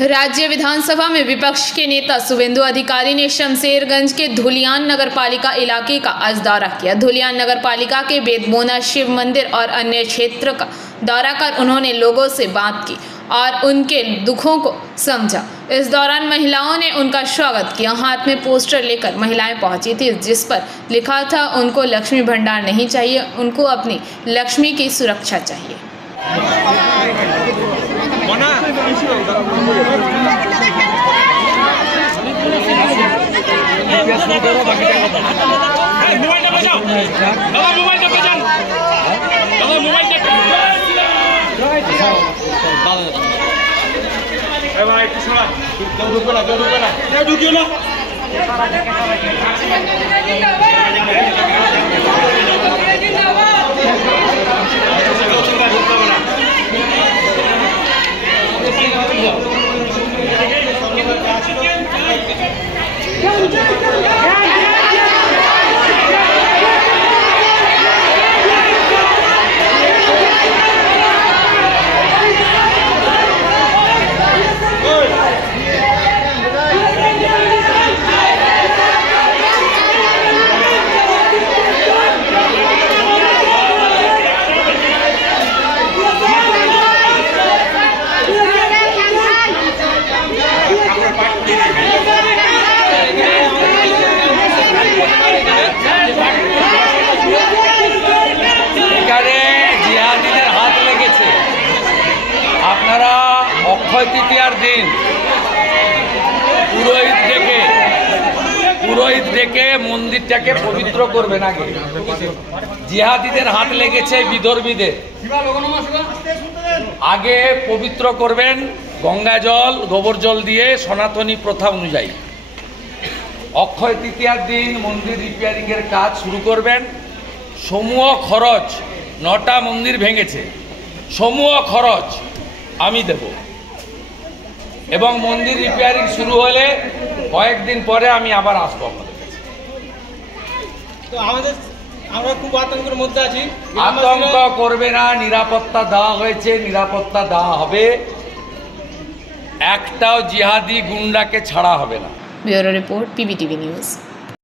राज्य विधानसभा में विपक्ष के नेता शुभेंदु अधिकारी ने शमशेरगंज के धुलियान नगरपालिका इलाके का आज दौरा किया। धुलियान नगरपालिका के बेदमोना शिव मंदिर और अन्य क्षेत्र का दौरा कर उन्होंने लोगों से बात की और उनके दुखों को समझा। इस दौरान महिलाओं ने उनका स्वागत किया। हाथ में पोस्टर लेकर महिलाएं पहुंची थी, जिस पर लिखा था उनको लक्ष्मी भंडार नहीं चाहिए, उनको अपनी लक्ष्मी की सुरक्षा चाहिए। আপনারা অক্ষয় তৃতীয়ার দিন পুরোহিত ডেকে মন্দিরটাকে পবিত্র করবেন। আগে জিহাদিদের হাত লেগেছে, বিধর্মীদের আগে পবিত্র করবেন গঙ্গা জল গোবর জল দিয়ে সনাতনী প্রথা অনুযায়ী। অক্ষয় তৃতীয়ার দিন মন্দির রিপেয়ারিংয়ের কাজ শুরু করবেন। সমূহ খরচ 9টা মন্দির ভেঙেছে, সমূহ খরচ আমি দেব এবং মন্দির রিপেয়ারিং শুরু হলে কয়েকদিন পরে আমি আবার আসবো আপনাদের কাছে। তো আমরা খুব আতঙ্কের মধ্যে আছি। আতঙ্ক করবে না, নিরাপত্তা দেওয়া হয়েছে, নিরাপত্তা দেওয়া হবে, একটাও জিহাদি গুন্ডাকে ছাড়া হবে না। Bureau report, PBTV news.